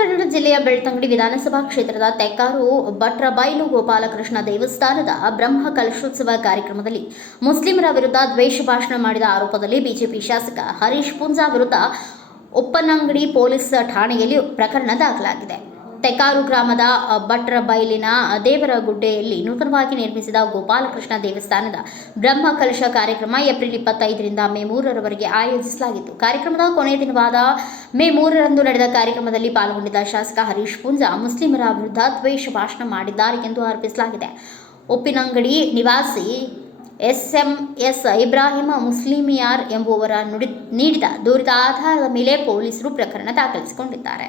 ಕನ್ನಡ ಜಿಲ್ಲೆಯ ಬೆಳ್ತಂಗಡಿ ವಿಧಾನಸಭಾ ಕ್ಷೇತ್ರದ ತೆಕ್ಕಾರು ಭಟ್ರಬೈಲು ಗೋಪಾಲಕೃಷ್ಣ ದೇವಸ್ಥಾನದ ಬ್ರಹ್ಮ ಕಲಶೋತ್ಸವ ಕಾರ್ಯಕ್ರಮದಲ್ಲಿ ಮುಸ್ಲಿಮರ ವಿರುದ್ಧ ದ್ವೇಷ ಭಾಷಣ ಮಾಡಿದ ಆರೋಪದಲ್ಲಿ ಬಿಜೆಪಿ ಶಾಸಕ ಹರೀಶ್ ಪೂಂಜಾ ವಿರುದ್ಧ ಉಪ್ಪನಂಗಡಿ ಪೊಲೀಸ್ ಠಾಣೆಯಲ್ಲಿ ಪ್ರಕರಣ ದಾಖಲಾಗಿದೆ. ತೆಕ್ಕಾರು ಗ್ರಾಮದ ಭಟ್ರಬೈಲಿನ ದೇವರಗುಡ್ಡೆಯಲ್ಲಿ ನೂತನವಾಗಿ ನಿರ್ಮಿಸಿದ ಗೋಪಾಲಕೃಷ್ಣ ದೇವಸ್ಥಾನದ ಬ್ರಹ್ಮ ಕಲಶ ಕಾರ್ಯಕ್ರಮ ಏಪ್ರಿಲ್ 25ರಿಂದ ಮೇ 3ರವರೆಗೆ ಆಯೋಜಿಸಲಾಗಿತ್ತು. ಕಾರ್ಯಕ್ರಮದ ಕೊನೆಯ ದಿನವಾದ ಮೇ 3ರಂದು ನಡೆದ ಕಾರ್ಯಕ್ರಮದಲ್ಲಿ ಪಾಲ್ಗೊಂಡಿದ್ದ ಶಾಸಕ ಹರೀಶ್ ಪೂಂಜಾ ಮುಸ್ಲಿಮರ ವಿರುದ್ಧ ದ್ವೇಷ ಭಾಷಣ ಮಾಡಿದ್ದಾರೆ ಎಂದು ಆರೋಪಿಸಲಾಗಿದೆ. ಉಪ್ಪಿನಂಗಡಿ ನಿವಾಸಿ SMS ಇಬ್ರಾಹಿಂ ಮುಸ್ಲಿಮಿಯಾರ್ ಎಂಬುವರ ನೀಡಿದ ದೂರಿನ ಆಧಾರದ ಮೇಲೆ ಪೊಲೀಸರು ಪ್ರಕರಣ ದಾಖಲಿಸಿಕೊಂಡಿದ್ದಾರೆ.